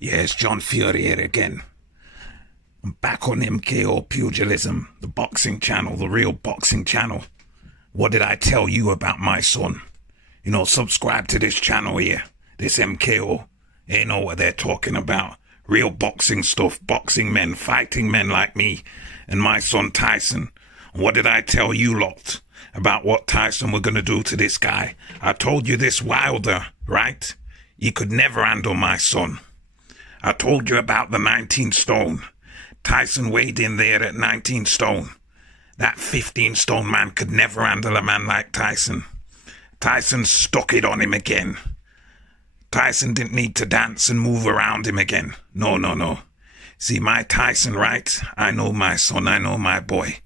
Yeah, it's John Fury here again. I'm back on MKO Pugilism, the boxing channel, the real boxing channel. What did I tell you about my son? Subscribe to this channel here, this MKO. They know what they're talking about. Real boxing stuff, boxing men, fighting men like me and my son Tyson. And what did I tell you lot about what Tyson were going to do to this guy? I told you this Wilder, right? He could never handle my son. I told you about the 19 stone. Tyson weighed in there at 19 stone. That 15 stone man could never handle a man like Tyson. Tyson stuck it on him again. Tyson didn't need to dance and move around him again. No. See, my Tyson, right? I know my son. I know my boy.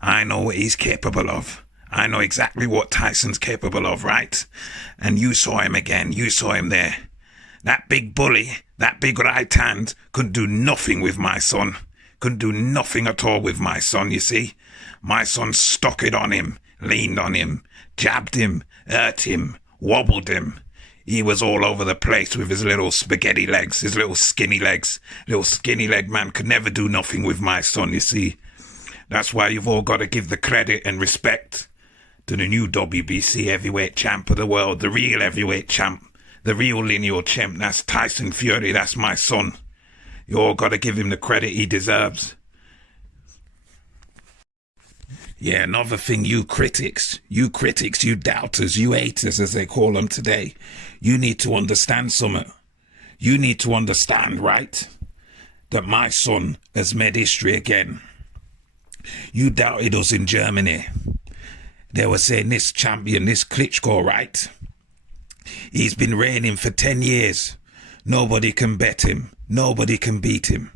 I know what he's capable of. I know exactly what Tyson's capable of, right? And you saw him again. You saw him there. That big bully, that big right hand, couldn't do nothing with my son. Couldn't do nothing at all with my son, you see. My son stuck it on him, leaned on him, jabbed him, hurt him, wobbled him. He was all over the place with his little spaghetti legs, his little skinny legs. Little skinny leg man could never do nothing with my son, you see. That's why you've all got to give the credit and respect to the new WBC heavyweight champ of the world, the real heavyweight champ. The real lineal champ, that's Tyson Fury, that's my son. You all gotta give him the credit he deserves. Yeah, another thing, you critics, you doubters, you haters as they call them today, you need to understand something. You need to understand, right, that my son has made history again. You doubted us in Germany. They were saying this champion, this Klitschko, right? He's been reigning for 10 years. Nobody can bet him. Nobody can beat him.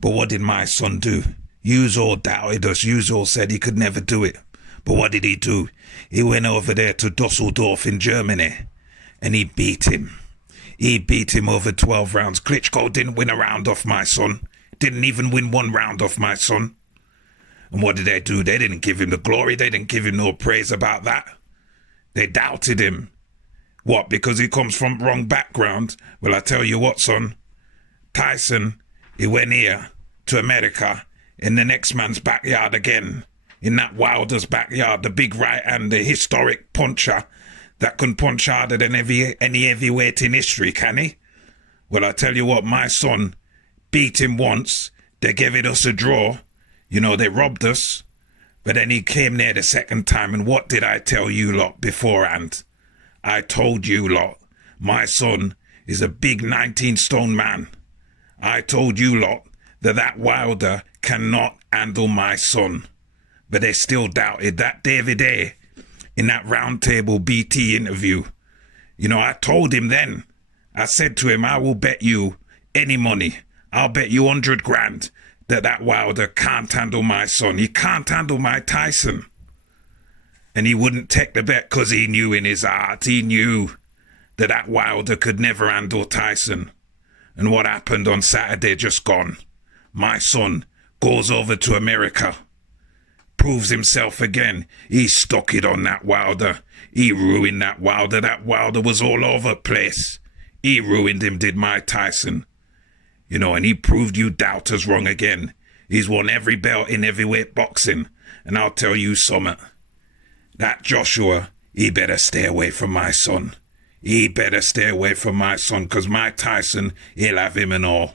But what did my son do? Yous all doubted us. Yous all said he could never do it. But what did he do? He went over there to Dusseldorf in Germany and he beat him. He beat him over 12 rounds. Klitschko didn't win a round off my son. Didn't even win one round off my son. And what did they do? They didn't give him the glory. They didn't give him no praise about that. They doubted him. What, because he comes from wrong background? Well, I tell you what, son. Tyson, he went here to America in the next man's backyard again. In that Wilder's backyard, the big right hand, the historic puncher that can punch harder than any heavyweight in history, can he? Well, I tell you what, my son beat him once. They gave it us a draw. They robbed us. But then he came there the second time, and what did I tell you lot beforehand? I told you lot, my son is a big 19 stone man. I told you lot that Wilder cannot handle my son. But they still doubted that David A. in that roundtable BT interview. I told him then, I said to him, I will bet you any money. I'll bet you 100 grand that Wilder can't handle my son. He can't handle my Tyson. And he wouldn't take the bet because he knew in his heart, he knew that Wilder could never handle Tyson. And what happened on Saturday just gone? My son goes over to America, proves himself again. He stuck it on that Wilder. He ruined that Wilder. That Wilder was all over the place. He ruined him, did my Tyson. And he proved you doubters wrong again. He's won every belt in heavyweight boxing. And I'll tell you something. That Joshua, he better stay away from my son. He better stay away from my son, because my Tyson, he'll have him and all.